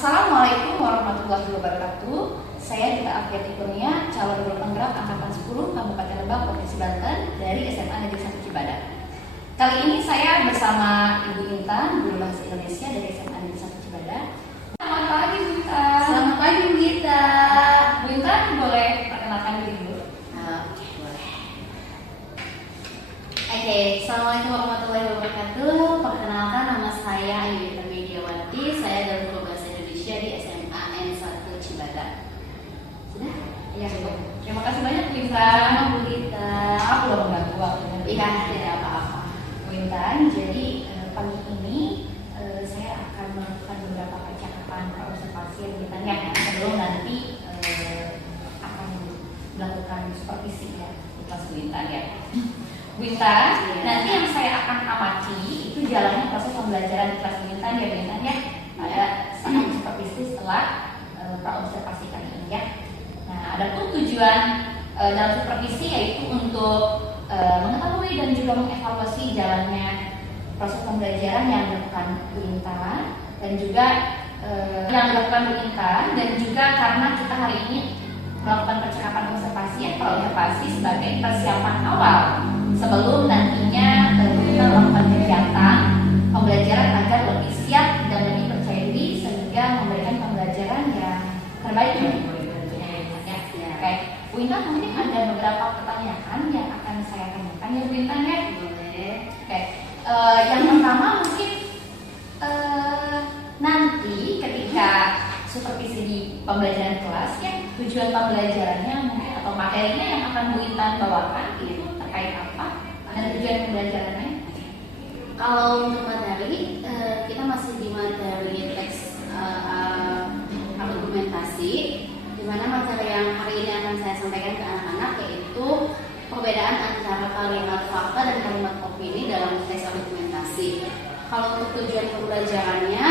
Assalamualaikum warahmatullahi wabarakatuh. Saya Dita Afiati Kurnia, calon guru penggerak angkatan 10 Kabupaten Lebak, Provinsi Banten dari SMA Negeri 1 Cibadak. Kali ini saya bersama Ibu Intan, guru bahasa Indonesia dari SMA Negeri 1 Cibadak. Selamat pagi Bu Intan. Selamat pagi Bu Gita. Bu Intan boleh perkenalkan diri dulu? Boleh. Oke, Assalamualaikum warahmatullahi wabarakatuh. Perkenalkan, nama saya Ibu Intan Mediawati. Saya adalah guru bahasa Indonesia di SMA N1 Cibadak. Sudah? Iya Bu. Terima kasih banyak Bu Intan. Bu Gita. Aku belum mengganggu waktunya. Iya, tidak apa-apa. Bu Intan, jadi pagi ini saya akan melakukan beberapa percakapan observasi ya Bu Intan ya, sebelum nanti akan melakukan supervisi ya di kelas Bu Intan ya. Bu Intan, nanti yang saya akan amati itu jalannya proses pembelajaran di kelas Bu Intan ya Bu Intan ya, pada saat supervisi setelah praobservasi kali ini ya. Nah, adapun tujuan dalam supervisi yaitu untuk mengetahui dan juga mengevaluasi jalannya proses pembelajaran yang dilakukan Bu Intan dan juga dan juga karena kita hari ini melakukan percakapan observasi sebagai persiapan awal sebelum nantinya kita melakukan kegiatan pembelajaran agar lebih siap dan lebih percaya diri sehingga memberikan pembelajaran yang terbaik bagi murid-murid tentunya ya. Oke, Bu Intan mungkin ada beberapa pertanyaan yang akan saya tanyakan ya Bu Intan ya. Boleh. Oke, yang pertama mungkin nanti ketika supervisi di pembelajaran kelas ya, tujuan pembelajarannya mungkin atau materinya yang akan Bu Intan bawakan itu terkait apa dan tujuan pembelajarannya? Kalau untuk materi, kita masih di materi teks argumentasi, di mana materi yang hari ini akan saya sampaikan ke anak-anak yaitu perbedaan antara kalimat fakta dan kalimat opini dalam teks argumentasi. Kalau untuk tujuan pembelajarannya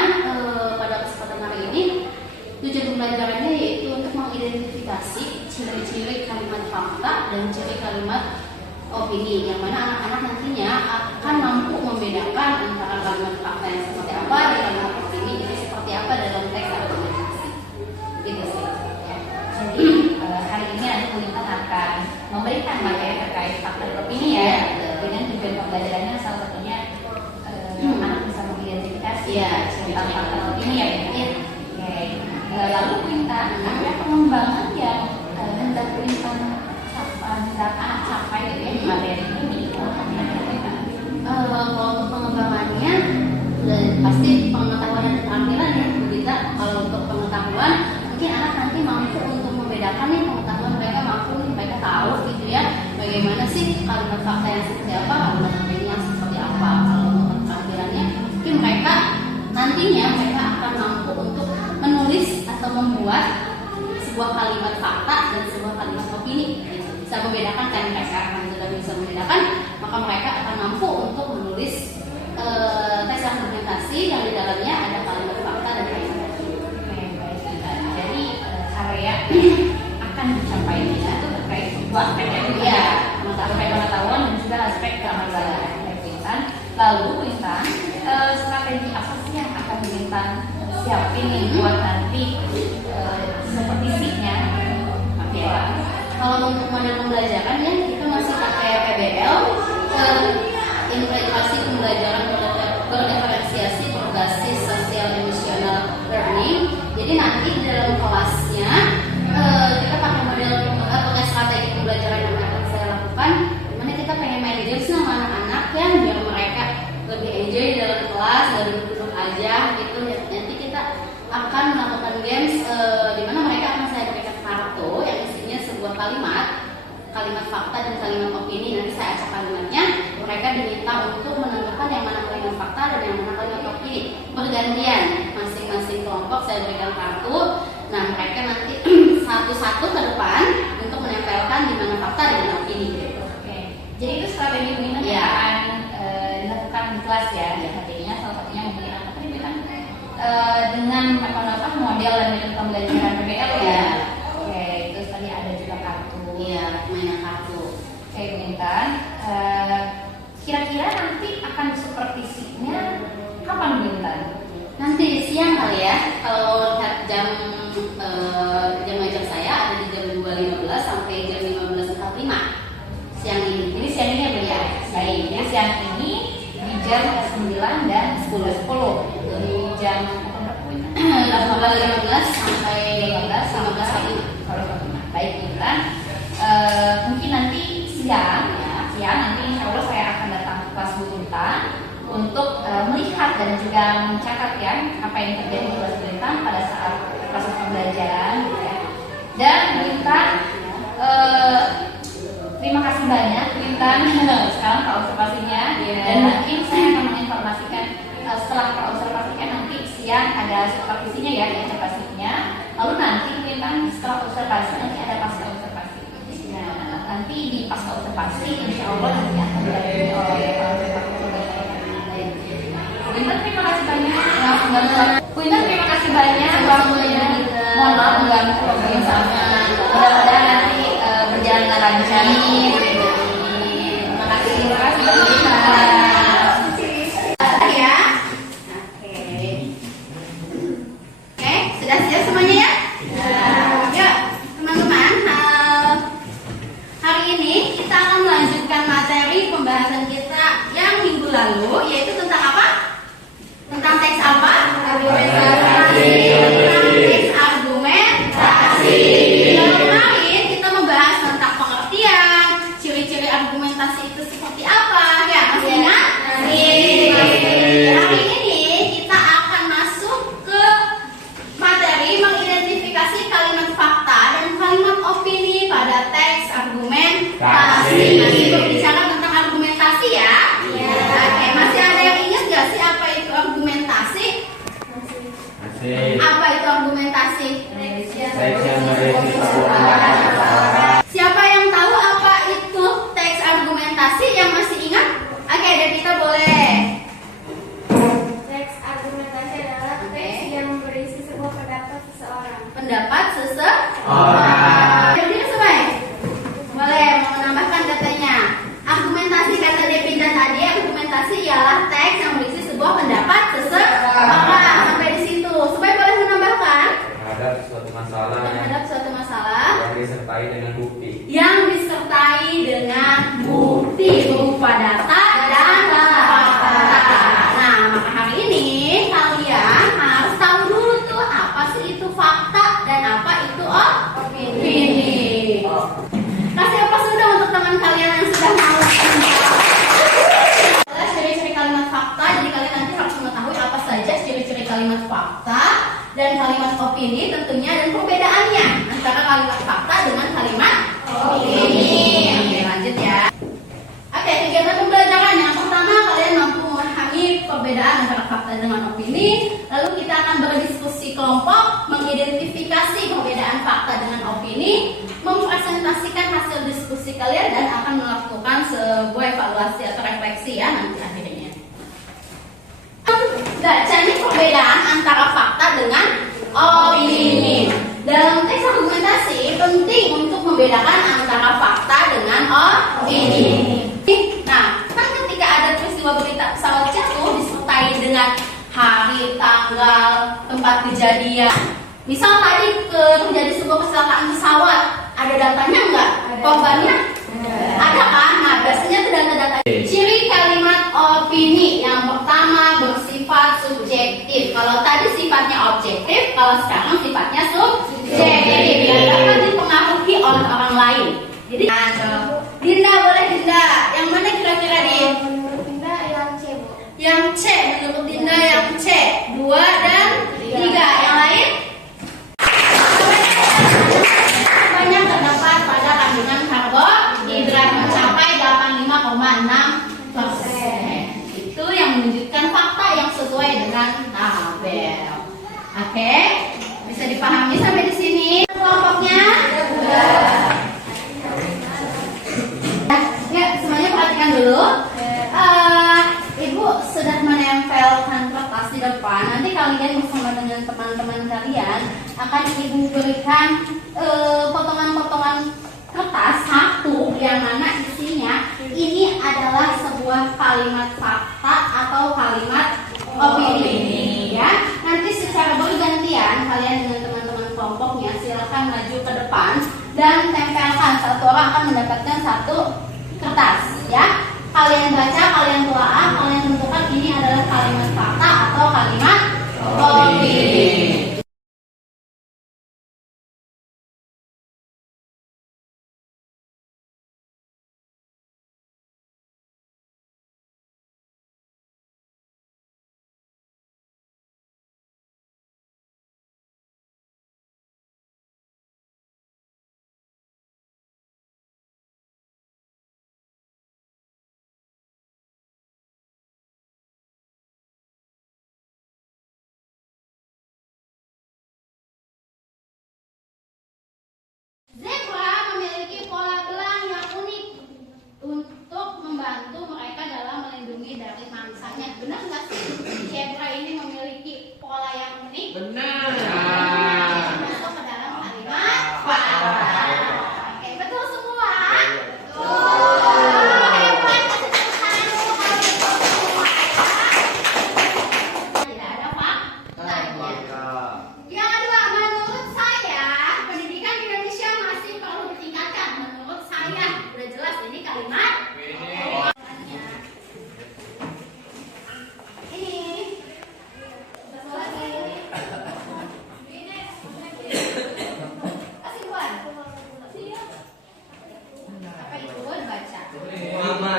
pada kesempatan hari ini, tujuan pembelajarannya yaitu untuk mengidentifikasi ciri-ciri kalimat fakta dan ciri kalimat opini, yang mana anak-anak nantinya akan mampu membedakan antara kalimat fakta yang seperti apa dan kalimat opini itu seperti apa dalam teks argumentasi. Gitu sih. Jadi hari ini Bu Intan akan memberikan materi terkait fakta dan opini ya, dengan tujuan pembelajarannya salah satunya anak bisa mengidentifikasi tentang fakta dan opini ya. Oke. Lalu Bu Intan, ada pengembangan yang hendak Bu Intan anak capai gitu ya di materi ini? Kalau untuk pengembangannya pasti pengetahuan dan keterampilan ya Bu Gita. Kalau untuk pengetahuan mungkin anak nanti mampu untuk membedakan nih pengetahuan mereka tahu gitu ya bagaimana sih kalimat fakta yang seperti apa, kalimat opini yang seperti apa. Kalau untuk keterampilannya mungkin nantinya mereka akan mampu untuk menulis atau membuat sebuah kalimat fakta dan sebuah kalimat opini, bisa membedakan kan mereka akan sudah bisa membedakan, maka mereka akan mampu untuk menulis teks argumentasi yang di dalamnya ada kalimat fakta dan kalimat opini. Oke, baik. Jadi area akan dicapai itu terkait dua aspek ya, aspek pengetahuan dan juga aspek keamanan. Lalu Bu Intan, strategi apa sih yang akan Bu Intan siapin nih buat nanti supervisinya? Oke. Kalau untuk model pembelajaran ya kita masih pakai PBL, integrasi pembelajaran berdiferensiasi berbasis social emotional learning. Jadi nanti di dalam kelasnya kita pakai model pakai strategi pembelajaran yang akan saya lakukan. Dimana kita pengen main games sama anak-anak ya biar mereka lebih enjoy di dalam kelas dari duduk aja gitu. Nanti kita akan melakukan games di mana mereka akan saya berikan kartu yang isinya sebuah kalimat fakta dan kalimat opini. Nanti saya acak kalimatnya, mereka diminta untuk menentukan yang mana kalimat fakta dan yang mana kalimat opini. Bergantian, masing-masing kelompok saya berikan kartu. Nah, mereka nanti satu-satu ke depan untuk menempelkan di mana fakta dan opini. Oke. Jadi itu strategi Bu Intan yang akan dilakukan di kelas ya. Artinya salah satunya mungkin apa tadi Bu Intan dengan model dan metode pembelajaran PBL ya. Oke, terus tadi ada juga kartu. Iya, mainan kartu. Oke Bu Intan, kira-kira nanti akan supervisinya kapan Bu Intan? Nanti siang kali ya. Kalau lihat jam ngajar saya ada di jam 2.15 sampai jam 15.45 siang ini. Ini siang ini ya Bu ya? Baik, jadi siang ini di jam 9 dan 10.10. Di jam 18.15 sampai 15.45. Baik, Bulan. Mungkin nanti siang nanti insya Allah saya akan datang ke kelas Bu Intan untuk melihat dan juga mencatat ya apa yang terjadi di kelas Bu Intan pada saat proses pembelajaran gitu ya. Dan Bu Intan, terima kasih banyak Bu Intan sekarang observasinya dan mungkin saya akan menginformasikan setelah observasikan nanti siang ada supervisinya ya observasinya. Lalu nanti Bu Intan setelah observasi nanti ada pasca observasi. Nah, nanti di pasca observasi insya Allah nanti akan didampingi oleh Bu Intan, terima kasih banyak. Bu Intan, terima kasih banyak. Mohon maaf mengganggu program sama. Mudah-mudahan nanti berjalan lancar. Terima kasih banyak. Ya. Oke, sudah siap semuanya ya? Yuk, teman-teman. Hari ini kita akan melanjutkan materi pembahasan kita yang minggu lalu, yaitu tentang apa? Tentang teks apa? Argumentasi. Minggu kemarin kita membahas tentang pengertian, ciri-ciri argumentasi itu seperti apa, ya? Masih ingat? Hari ini kita akan masuk ke materi mengidentifikasi kalimat fakta dan kalimat opini pada teks argumentasi. Masih berbicara tentang argumentasi ya? Oke, masih ada yang ingat nggak sih apa itu argumentasi? Apa itu argumentasi? Siapa yang tahu apa itu teks argumentasi yang masih ingat? Oke, dan kita boleh. Teks argumentasi adalah teks yang berisi sebuah pendapat seseorang. Pendapat seseorang. Jadi semua boleh mau menambahkan katanya. Argumentasi kata Devinda tadi, argumentasi ialah teks yang berisi sebuah pendapat seseorang. Sampai di situ. Supaya boleh menambahkan terhadap suatu masalah yang disertai dengan bukti. Yang disertai dengan bukti berupa data dan fakta. Nah, maka hari ini kalian harus tahu dulu tuh apa sih itu fakta dan apa itu opini. Kasih apa sudah untuk teman kalian yang sudah mau ciri-ciri kalimat fakta. Jadi kalian nanti harus mengetahui apa saja ciri-ciri kalimat fakta dan kalimat opini tentunya, dan perbedaannya antara kalimat fakta dengan kalimat opini. Oke, lanjut ya. Oke, kegiatan pembelajaran yang pertama, kalian mampu memahami perbedaan antara fakta dengan opini. Lalu kita akan berdiskusi kelompok, mengidentifikasi perbedaan fakta dengan opini, mempresentasikan hasil diskusi kalian, dan akan melakukan sebuah evaluasi atau refleksi ya nanti akhirnya. Baca nih perbedaan antara fakta dengan opini. Dalam teks argumentasi penting untuk membedakan antara fakta dengan opini. Nah, kan ketika ada peristiwa berita pesawat jatuh disertai dengan hari, tanggal, tempat kejadian. Misal tadi terjadi sebuah kecelakaan pesawat, ada datanya enggak? Korbannya? Ada kan? Nah, biasanya itu data-data. Ciri kalimat opini yang pertama bersifat subjektif. Kalau tadi sifatnya objektif, kalau sekarang sifatnya subjektif. Yang dapat dipengaruhi oleh orang lain. Jadi, Dinda boleh Dinda. Yang mana kira-kira Din? Menurut Dinda yang C, Bu. Yang C. Menurut Dinda yang C. 2 dan 3. Yang lain? Banyak terdapat pada kandungan karbohidrat mencapai 85,6%. Itu yang menunjukkan fakta yang sesuai dengan tabel. Oke, bisa dipahami sampai di sini kelompoknya? Ya, semuanya perhatikan dulu. Ibu sudah menempelkan kertas di depan. Nanti kalian bersama dengan teman-teman kalian akan ibu berikan potongan-potongan kertas satu yang mana isinya ini adalah sebuah kalimat fakta atau kalimat opini ya. Nanti secara kalian dengan teman-teman kelompoknya, silakan maju ke depan dan tempelkan. Satu orang akan mendapatkan satu kertas, ya. Kalian baca, kalian telaah, kalian tentukan ini adalah kalimat fakta atau kalimat opini. Zebra memiliki pola belang yang unik untuk membantu mereka dalam melindungi dari mangsanya. Benar nggak sih? Zebra ini memiliki pola yang unik. Benar. Masuk ke dalam kalimat fakta. Oke, betul semua. Hebat. Kasih tepuk tangan dulu kalau betul semua, ya. Tidak ada faktanya. Yang kedua, menurut saya pendidikan di Indonesia masih perlu ditingkatkan. Menurut saya, udah jelas ini kalimat. Ini satu lagi. Kasih buat. Apa itu buat baca? Mama.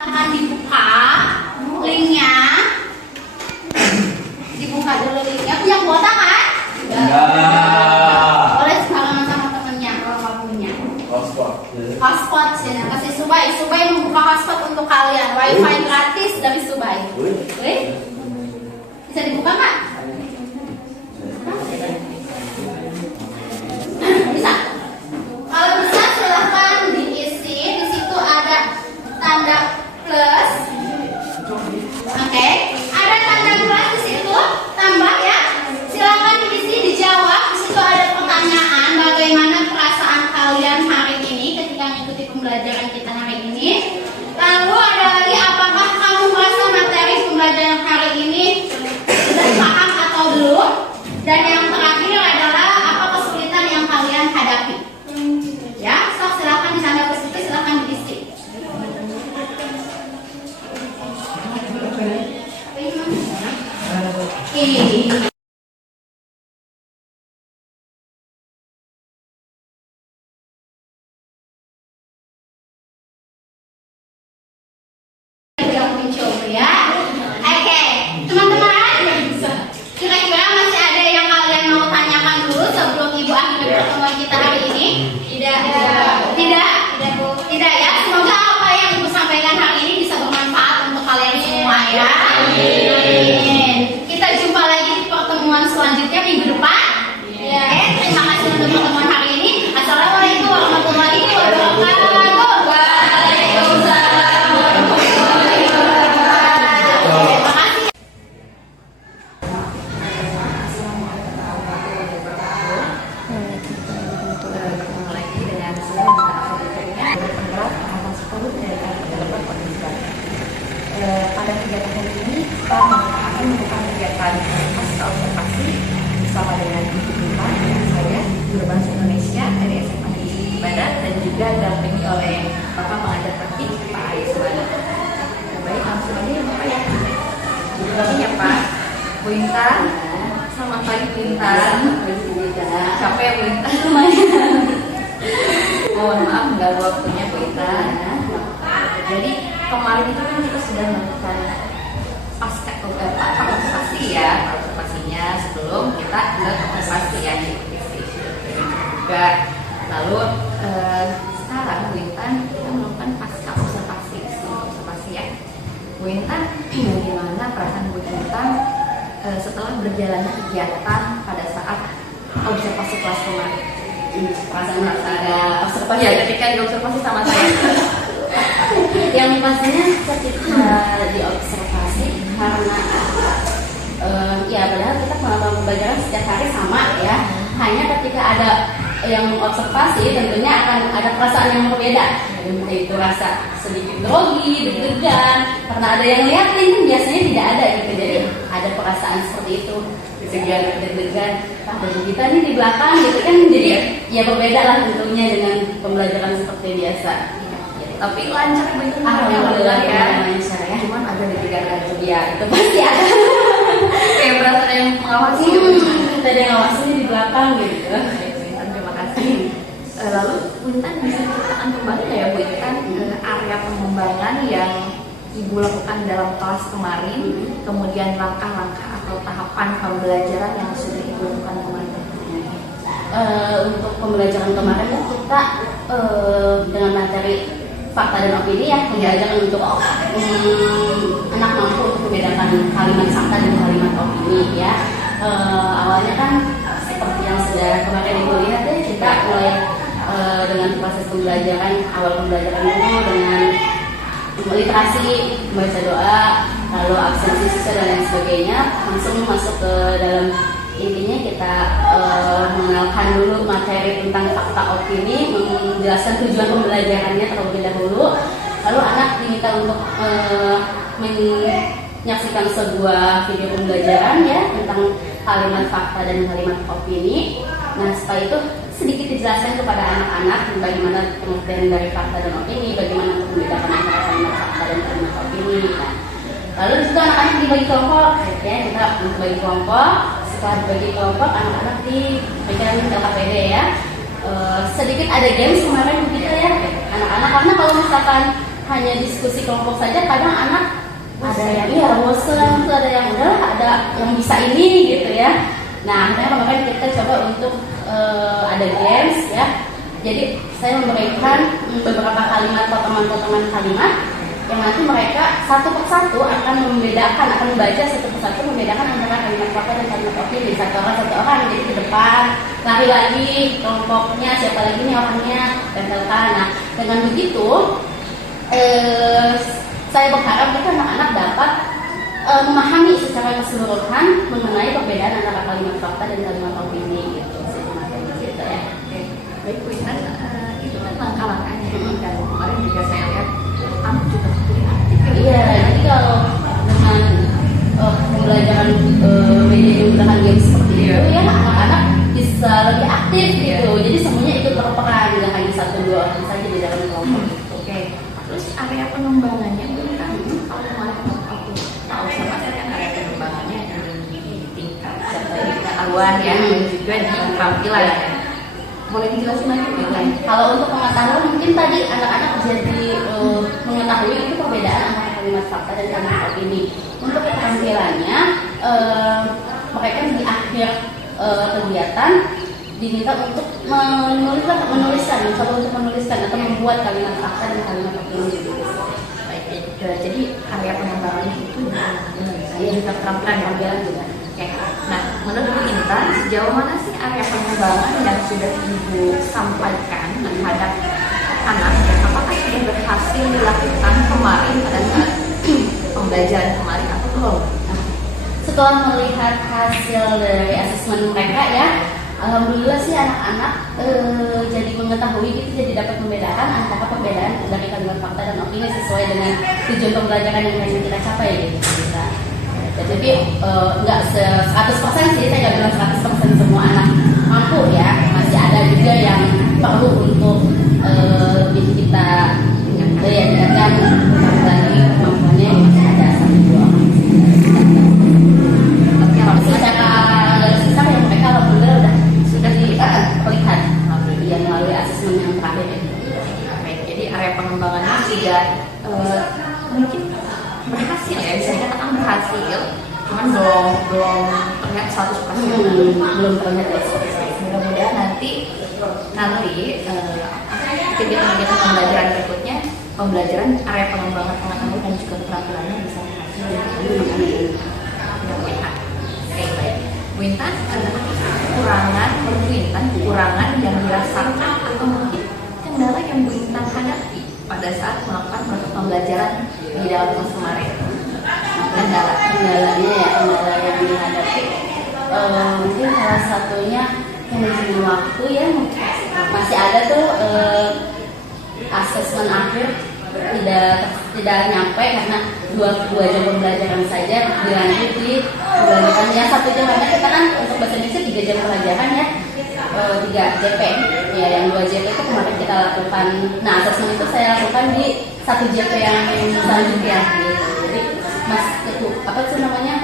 Akan dibuka linknya, dibuka dulu linknya. Punya kuota kan? Boleh sekarang sama temennya kalau nggak punya. Hotspot sini kasih Subai. Subai membuka hotspot untuk kalian. Wifi gratis dari Subai. Bisa dibuka nggak? Bisa. Kalau bisa silahkan diisi. Di situ ada tanda plus. Oke, ada tanda plus di situ. Tambah ya. Silakan diisi, dijawab. Di situ ada pertanyaan. Bagaimana perasaan kalian hari ini ketika mengikuti pembelajaran kita hari ini? Lalu ada lagi, apakah kamu merasa materi pembelajaran hari ini sudah paham atau belum? Dan yang terakhir adalah apa kesulitan yang kalian hadapi? Ya, so silakan di tanda plus itu silakan diisi. Ini. Yang mencoba ya. Oke, teman-teman. Kira-kira masih ada yang kalian mau tanyakan dulu sebelum Ibu akhiri pertemuan kita hari ini? Tidak ya. Semoga apa yang Ibu sampaikan hari ini bisa bermanfaat untuk kalian semua ya. Amin. pertemuan selanjutnya minggu depan. Ya, terima kasih untuk pertemuan hari ini. Assalamualaikum warahmatullahi wabarakatuh. Waalaikumsalam warahmatullahi wabarakatuh. Terima kasih. Lagi dengan saya berpendapat atas 10 dari pendapat organisasi. Pada kegiatan hari ini kita akan melakukan kegiatan pasca observasi bersama dengan Ibu Guru dan saya Guru Bahasa Indonesia dari SMA Negeri Barat dan juga didampingi oleh Bapak Pengajar Praktik Pak Aris Barat. Baik, langsung aja ya Bapak ya. Jadi ya Pak, Bu Intan, selamat pagi Bu Intan. Capek ya Bu Intan lumayan. Mohon maaf mengganggu waktunya Bu Intan. Jadi kemarin itu kan kita sudah melakukan pasca observasi ya, observasinya sebelum kita ke observasi ya juga. Lalu sekarang Bu Intan kita melakukan pasca observasi ya. Bu Intan, bagaimana perasaan Bu Intan setelah berjalannya kegiatan pada saat observasi kelas kemarin? Perasaan ada observasi Ya, ketika diobservasi sama saya. yang pastinya ketika diobservasi karena ya padahal kita pengalaman pembelajaran setiap hari sama ya, hanya ketika ada yang observasi tentunya akan ada perasaan yang berbeda, itu rasa sedikit grogi, deg-degan karena ada yang liatin kan biasanya tidak ada gitu, jadi ada perasaan seperti itu, deg-degan pada kita nih di belakang gitu kan, jadi ya berbeda lah tentunya dengan pembelajaran seperti biasa. Tapi lancar begitu Alhamdulillah ya. lancar ya. Cuman ada deg-degan aja. Ya itu pasti ada. Kayak berasa ada yang mengawasi. Kita ada yang ngawasi di belakang gitu. Baik, Bu Intan, terima kasih. Lalu Bu Intan bisa ceritakan kembali nggak ya Bu Intan area pengembangan yang Ibu lakukan dalam kelas kemarin, kemudian langkah-langkah atau tahapan pembelajaran yang sudah Ibu lakukan kemarin? Untuk pembelajaran kemarin kita dengan materi fakta dan opini ya, pembelajaran untuk anak mampu untuk membedakan kalimat fakta dan kalimat opini ya. Awalnya kan seperti yang sudah kemarin Ibu lihat ya, kita mulai dengan proses pembelajaran, awal pembelajaran dulu dengan literasi, membaca doa, lalu absensi siswa dan lain sebagainya, langsung masuk ke dalam. Intinya kita mengenalkan dulu materi tentang fakta opini, menjelaskan tujuan pembelajarannya terlebih dahulu. Lalu anak diminta untuk menyaksikan sebuah video pembelajaran ya tentang kalimat fakta dan kalimat opini. Nah setelah itu sedikit dijelaskan kepada anak-anak bagaimana pengertian dari fakta dan opini, bagaimana membedakan antara kalimat fakta dan kalimat opini. Nah, lalu disitu anak-anak dibagi kelompok, ya kita bagi kelompok. Setelah dibagi kelompok, anak-anak diberikan LKPD ya. Sedikit ada games kemarin begitu ya, anak-anak, karena kalau misalkan hanya diskusi kelompok saja, kadang anak ada yang bosan, ada yang udah ada yang bisa ini gitu ya. Nah, akhirnya kemarin kita coba untuk ada games ya. Jadi saya memberikan beberapa kalimat, potongan-potongan kalimat yang nanti mereka satu persatu akan membedakan, akan membaca satu persatu membedakan antara kalimat fakta dan kalimat opini. Satu orang jadi ke depan, lari lagi kelompoknya, siapa lagi nih orangnya, tempelkan. Nah dengan begitu saya berharap mereka anak-anak dapat memahami secara keseluruhan mengenai perbedaan antara kalimat fakta dan kalimat opini gitu. Gitu ya. Baik Bu Intan, itu kan langkah-langkahnya dan kemarin juga saya lihat kamu juga seperti aktif. Iya, jadi kalau dengan pembelajaran media menggunakan game seperti itu ya anak-anak bisa lebih aktif gitu. Jadi semuanya ikut berperan, tidak hanya 1-2 orang saja di dalam kelompok itu. Oke. Terus area pengembangannya Bu Intan, kalau kemarin aku tahu sama saya kan area pengembangannya di tingkat pengetahuan ya dan juga di keterampilan. Boleh dijelasin lagi Bu Intan? Kalau untuk pengetahuan mungkin tadi anak-anak jadi mengetahui itu perbedaan antara kalimat fakta dan kalimat opini. Untuk keterampilannya mereka di akhir kegiatan diminta untuk menuliskan, mencoba untuk menuliskan atau membuat kalimat fakta dan kalimat opini. Baik, jadi area pengembangannya itu juga keterampilan juga. Oke. Nah, menurut Bu Intan, sejauh mana sih area pengembangan yang sudah Ibu sampaikan terhadap anak dan apakah sudah berhasil dilakukan kemarin pada saat pembelajaran kemarin atau belum? Setelah melihat hasil dari asesmen mereka ya, alhamdulillah sih anak-anak jadi mengetahui gitu, jadi dapat pembedaan antara pembedaan dari kandungan fakta dan opini sesuai dengan tujuan pembelajaran yang ingin kita capai gitu. Bisa. Jadi nggak 100% sih, saya nggak bilang 100% semua anak mampu ya, masih ada juga yang perlu untuk lebih kita ingatkan lagi kemampuannya masih ada 1-2 orang. Secara garis besar yang mereka alhamdulillah sudah terlihat yang melalui asesmen yang terakhir itu. Jadi area pengembangannya sudah mungkin berhasil ya, bisa dikatakan berhasil, cuman belum terlihat 100%. Belum terlihat ya. Mudah-mudahan nanti kegiatan-kegiatan pembelajaran berikutnya, pembelajaran area pengembangan pengetahuan dan juga keterampilannya bisa berhasil. Mudah-mudahan. Oke, baik. Bu Intan, kekurangan yang dirasakan atau mungkin kendala yang Bu Intan hadapi pada saat melakukan proses pembelajaran di dalam kelas kemarin? Kendalanya ya, kendala yang dihadapi mungkin salah satunya manajemen waktu ya, masih ada tuh asesmen akhir tidak nyampe karena dua jam pembelajaran saja dilanjut di pembelajaran yang 1 jam, karena kita kan untuk bahasa Indonesia 3 jam pelajaran ya, 3 JP ya, yang 2 JP itu kemarin kita lakukan. Nah, asesmen itu saya lakukan di 1 JP yang selanjutnya gitu. Jadi itu apa sih namanya,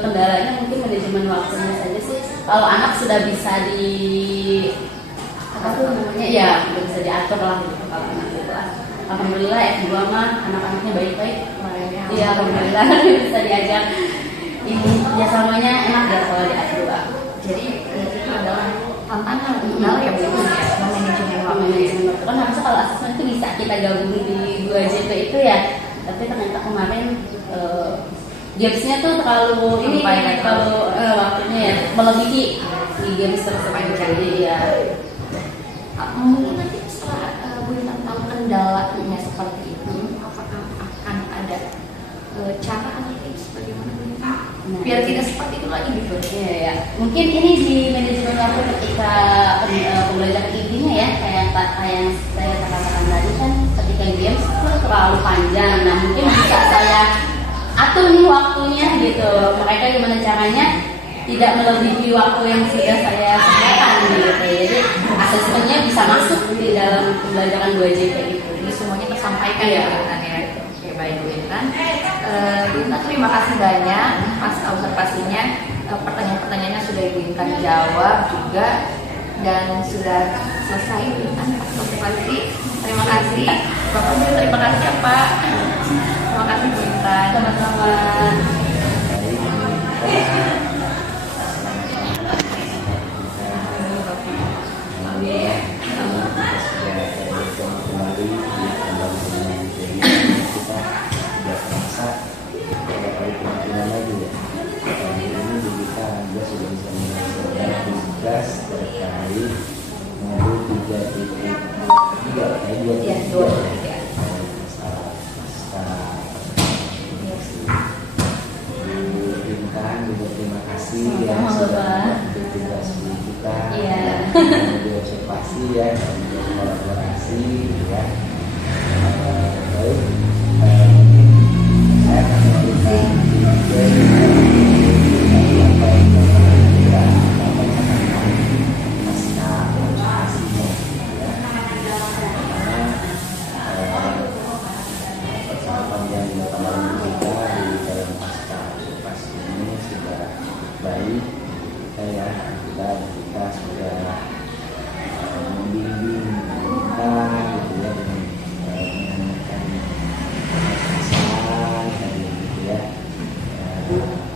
kendalanya mungkin manajemen waktunya saja sih. Kalau anak sudah bisa di apa tuh namanya ya, sudah bisa diatur lah gitu kalau anak itu. Alhamdulillah F2 mah anak-anaknya baik-baik. Iya, alhamdulillah bisa diajak ini ya, selamanya enak ya kalau di F2. Jadi itu adalah tantangan kendala ya Bu, manajemen waktu. Kan harusnya kalau asesmen itu bisa kita gabung di 2 JP itu ya, tapi ternyata kemarin gamesnya tuh terlalu waktunya ya melebihi di games tersebut. Jadi ya mungkin nanti setelah Bu Intan tahu kendalanya seperti itu, apakah akan ada cara atau tips bagaimana Bu Intan biar tidak seperti itu lagi gitu? Iya ya, mungkin ini di manajemen waktu ketika pembelajaran intinya ya, kayak yang saya katakan tadi kan, ketika games itu terlalu panjang. Nah, mungkin bisa saya atur nih waktunya gitu, mereka gimana caranya tidak melebihi waktu yang sudah saya sediakan gitu. Jadi asesmennya bisa masuk di dalam pembelajaran 2 JP itu. Jadi semuanya tersampaikan ya Bu Intan ya. Oke, baik Bu Intan. Bu Intan terima kasih banyak atas observasinya. Pertanyaan-pertanyaannya sudah Ibu Intan jawab juga dan sudah selesai Bu Intan atas observasi. Terima kasih. Bapak juga terima kasih ya Pak. Terima kasih Bu Intan. Sama-sama. Terima kasih ya sudah tugas kita, observasi ya, kolaborasi ya. Baik, saya akan memberikan baik kita sudah membimbing kita gitu ya, dengan menanyakan pesan gitu ya,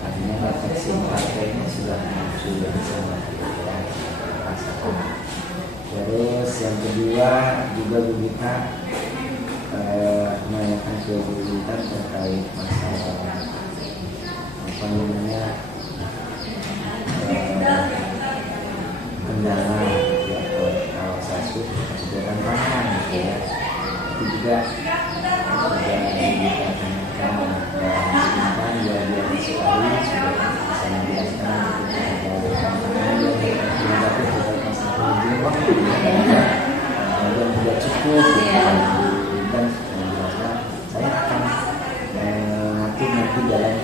artinya refleksi prakteknya sudah bersama gitu ya, rasakan. Terus yang kedua juga kita menanyakan kesulitan terkait masalah apa namanya kendala gitu ya kalau saya kesulitan paham gitu ya. Itu juga dikatakan dan dia sekali sudah bisa menjelaskan gitu tantangan yang menghadapi masalah waktu ya dan tidak cukup gitu dan menjelaskan saya akan mengatur nanti dalam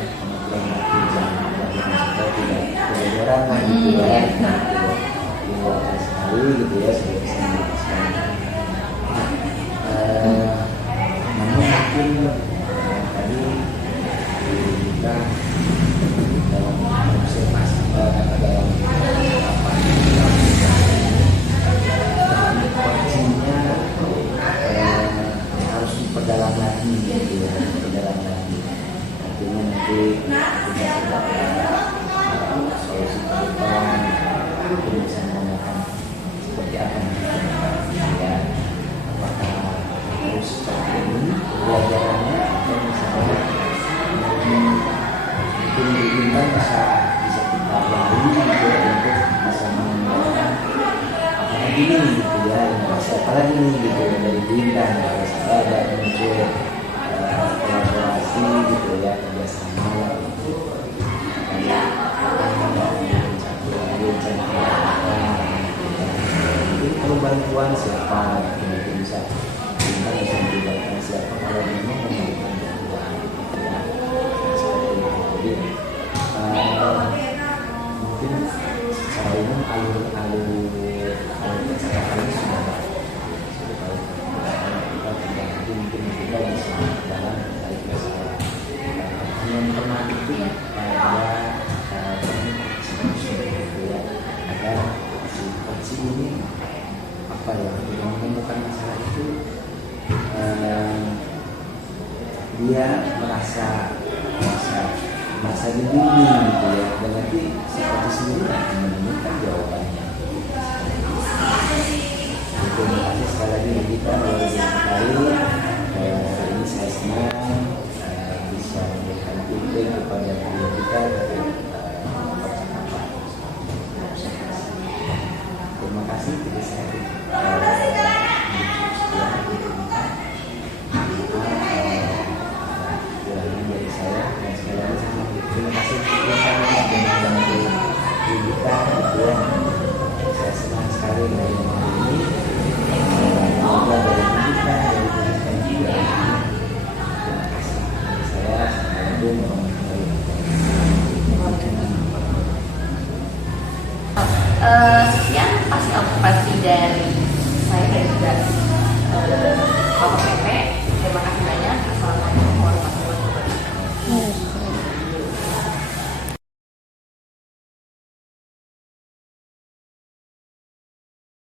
pengaturan waktu jam supaya tidak keboboran gitu ya sekali gitu ya sudah bisa menjelaskan namun mungkin tadi kita dalam observasi dalam koneksinya harus diperdalam lagi gitu ya, diperdalam lagi artinya nanti kita dapat solusi ke depan mungkin bisa menggunakan seperti apa ya, apakah harus seperti ini pelajarannya atau misalnya mungkin diinginkan bisa kita lalui gitu ya, untuk bisa menggunakan apalagi ini gitu ya, inovasi apalagi ini gitu ya, dari bintang kalau saya ada muncul kolaborasi gitu ya, kerjasama gitu mungkin perlu bantuan siapa mungkin bisa bintang bisa melibatkan siapa kalau memang memberikan bantuan gitu ya, seperti itu. Jadi mungkin secara umum alur percakapan ini sudah tahu kita tidak mungkin kita bisa dalam terkait masalah yang pernah itu pada itu ya, agar si ini apa ya yang menemukan masalah itu dia merasa dibimbing gitu ya, dan nanti si Koci sendiri akan menemukan jawabannya. Terima kasih sekali lagi kita luar sekali. Ini saya senang bisa memberikan feedback kepada beliau kita dari percakapan. Terima kasih. Jadi saya dari saya dan sekali lagi terima kasih dengan kita gitu ya. Saya senang sekali dari hari ini. Semoga dari kita juga. Terima kasih. Saya Sekian pasti observasi dari saya dan juga